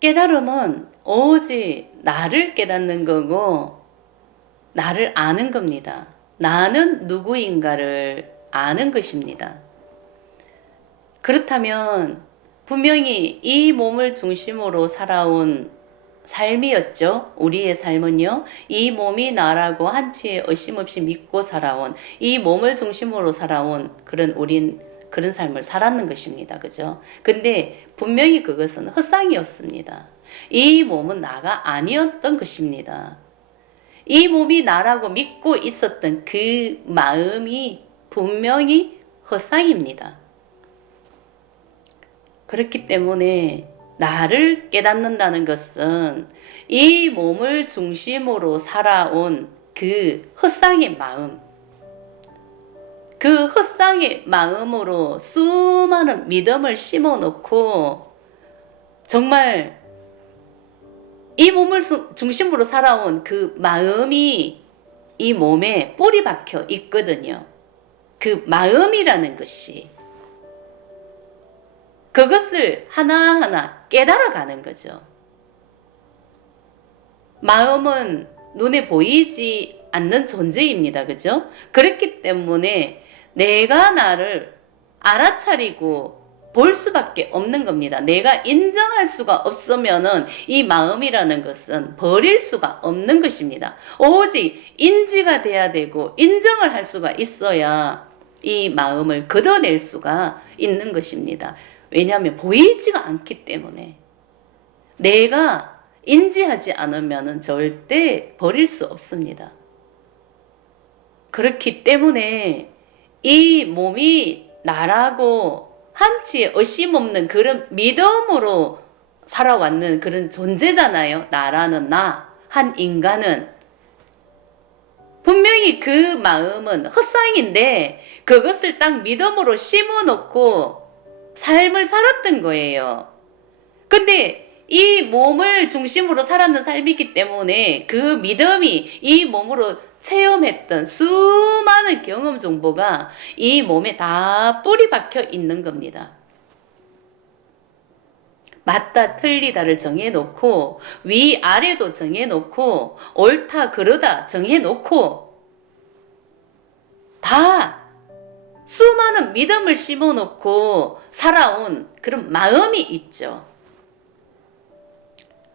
깨달음은 오직 나를 깨닫는 거고 나를 아는 겁니다. 나는 누구인가를 아는 것입니다. 그렇다면 분명히 이 몸을 중심으로 살아온 삶이었죠. 우리의 삶은요. 이 몸이 나라고 한치의 의심 없이 믿고 살아온, 이 몸을 중심으로 살아온 그런 삶을 살았는 것입니다. 그죠? 근데 분명히 그것은 헛상이었습니다. 이 몸은 나가 아니었던 것입니다. 이 몸이 나라고 믿고 있었던 그 마음이 분명히 헛상입니다. 그렇기 때문에 나를 깨닫는다는 것은 이 몸을 중심으로 살아온 그 헛상의 마음, 그 헛상의 마음으로 수많은 믿음을 심어 놓고 정말 이 몸을 중심으로 살아온 그 마음이 이 몸에 뿌리 박혀 있거든요. 그 마음이라는 것이. 그것을 하나하나 깨달아가는 거죠. 마음은 눈에 보이지 않는 존재입니다. 그죠? 그렇기 때문에 내가 나를 알아차리고 볼 수밖에 없는 겁니다. 내가 인정할 수가 없으면은 이 마음이라는 것은 버릴 수가 없는 것입니다. 오직 인지가 돼야 되고 인정을 할 수가 있어야 이 마음을 걷어낼 수가 있는 것입니다. 왜냐하면 보이지가 않기 때문에 내가 인지하지 않으면 절대 버릴 수 없습니다. 그렇기 때문에 이 몸이 나라고 한치의 의심 없는 그런 믿음으로 살아왔는 그런 존재잖아요. 나라는 나, 한 인간은. 분명히 그 마음은 헛상인데 그것을 딱 믿음으로 심어놓고 삶을 살았던 거예요. 근데 이 몸을 중심으로 살았는 삶이기 때문에 그 믿음이 이 몸으로 체험했던 수많은 경험 정보가 이 몸에 다 뿌리 박혀 있는 겁니다. 맞다 틀리다를 정해놓고 위아래도 정해놓고 옳다 그르다 정해놓고 다 수많은 믿음을 심어놓고 살아온 그런 마음이 있죠.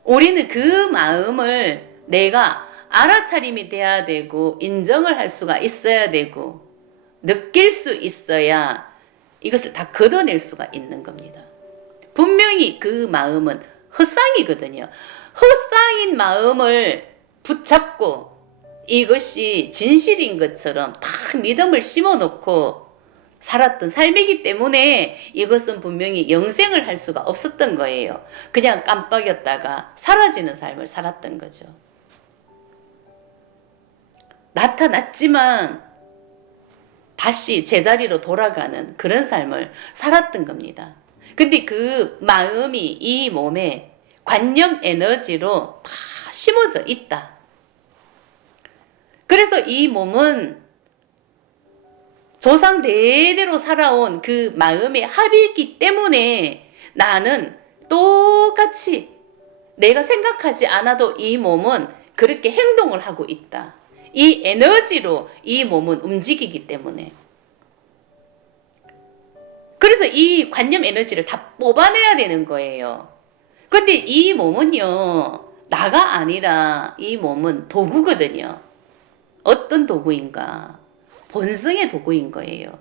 우리는 그 마음을 내가 알아차림이 돼야 되고 인정을 할 수가 있어야 되고 느낄 수 있어야 이것을 다 걷어낼 수가 있는 겁니다. 분명히 그 마음은 헛상이거든요. 헛상인 마음을 붙잡고 이것이 진실인 것처럼 다 믿음을 심어놓고 살았던 삶이기 때문에 이것은 분명히 영생을 할 수가 없었던 거예요. 그냥 깜빡였다가 사라지는 삶을 살았던 거죠. 나타났지만 다시 제자리로 돌아가는 그런 삶을 살았던 겁니다. 근데 그 마음이 이 몸에 관념 에너지로 다 심어져 있다. 그래서 이 몸은 조상 대대로 살아온 그 마음의 합이기 때문에 나는 똑같이 내가 생각하지 않아도 이 몸은 그렇게 행동을 하고 있다. 이 에너지로 이 몸은 움직이기 때문에. 그래서 이 관념 에너지를 다 뽑아내야 되는 거예요. 근데 이 몸은요, 나가 아니라 이 몸은 도구거든요. 어떤 도구인가? 본성의 도구인 거예요.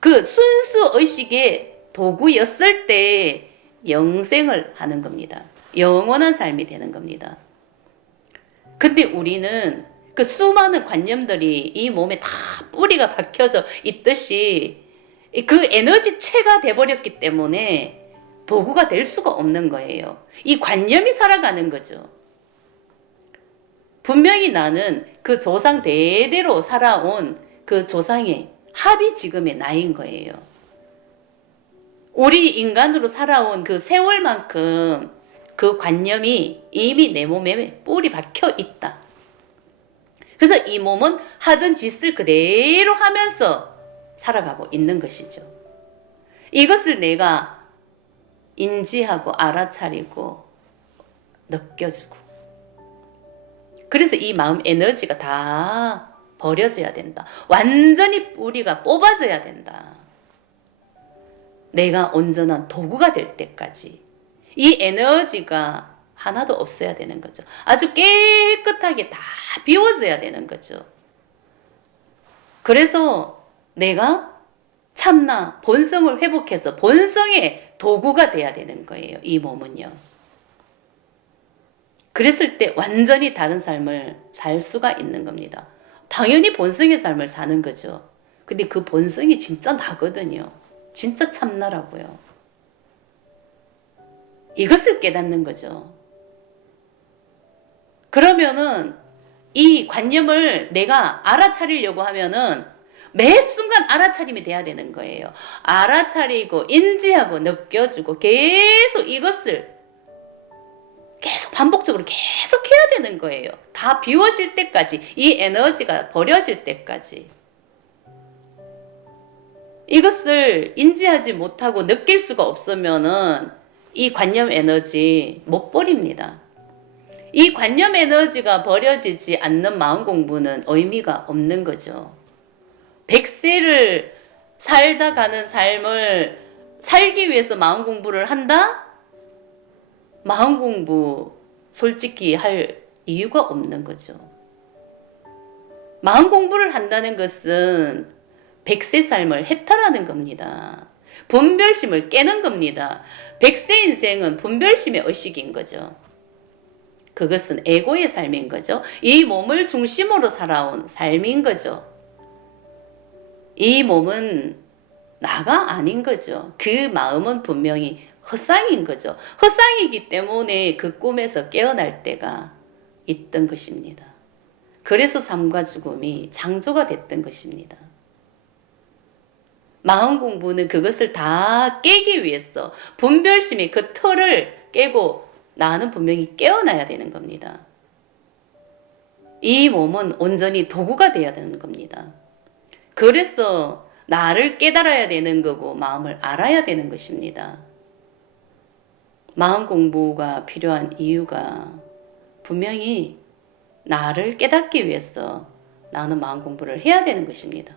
그 순수 의식의 도구였을 때 영생을 하는 겁니다. 영원한 삶이 되는 겁니다. 근데 우리는 그 수많은 관념들이 이 몸에 다 뿌리가 박혀져 있듯이 그 에너지체가 돼버렸기 때문에 도구가 될 수가 없는 거예요. 이 관념이 살아가는 거죠. 분명히 나는 그 조상 대대로 살아온 그 조상의 합이 지금의 나인 거예요. 우리 인간으로 살아온 그 세월만큼 그 관념이 이미 내 몸에 뿌리 박혀 있다. 그래서 이 몸은 하던 짓을 그대로 하면서 살아가고 있는 것이죠. 이것을 내가 인지하고 알아차리고 느껴주고. 그래서 이 마음 에너지가 다 버려져야 된다. 완전히 뿌리가 뽑아져야 된다. 내가 온전한 도구가 될 때까지 이 에너지가 하나도 없어야 되는 거죠. 아주 깨끗하게 다 비워져야 되는 거죠. 그래서 내가 참나 본성을 회복해서 본성의 도구가 돼야 되는 거예요. 이 몸은요. 그랬을 때 완전히 다른 삶을 살 수가 있는 겁니다. 당연히 본성의 삶을 사는 거죠. 근데 그 본성이 진짜 나거든요. 진짜 참나라고요. 이것을 깨닫는 거죠. 그러면은 이 관념을 내가 알아차리려고 하면은 매 순간 알아차림이 돼야 되는 거예요. 알아차리고 인지하고 느껴주고 계속 이것을 계속 반복적으로 계속 해야 되는 거예요. 다 비워질 때까지, 이 에너지가 버려질 때까지. 이것을 인지하지 못하고 느낄 수가 없으면은 이 관념 에너지 못 버립니다. 이 관념 에너지가 버려지지 않는 마음 공부는 의미가 없는 거죠. 100세를 살다 가는 삶을 살기 위해서 마음 공부를 한다? 마음 공부 솔직히 할 이유가 없는 거죠. 마음 공부를 한다는 것은 100세 삶을 해탈하는 겁니다. 분별심을 깨는 겁니다. 100세 인생은 분별심의 의식인 거죠. 그것은 에고의 삶인 거죠. 이 몸을 중심으로 살아온 삶인 거죠. 이 몸은 나가 아닌 거죠. 그 마음은 분명히 헛상인 거죠. 헛상이기 때문에 그 꿈에서 깨어날 때가 있던 것입니다. 그래서 삶과 죽음이 창조가 됐던 것입니다. 마음 공부는 그것을 다 깨기 위해서 분별심이 그 틀을 깨고 나는 분명히 깨어나야 되는 겁니다. 이 몸은 온전히 도구가 되어야 되는 겁니다. 그래서 나를 깨달아야 되는 거고 마음을 알아야 되는 것입니다. 마음 공부가 필요한 이유가 분명히 나를 깨닫기 위해서 나는 마음 공부를 해야 되는 것입니다.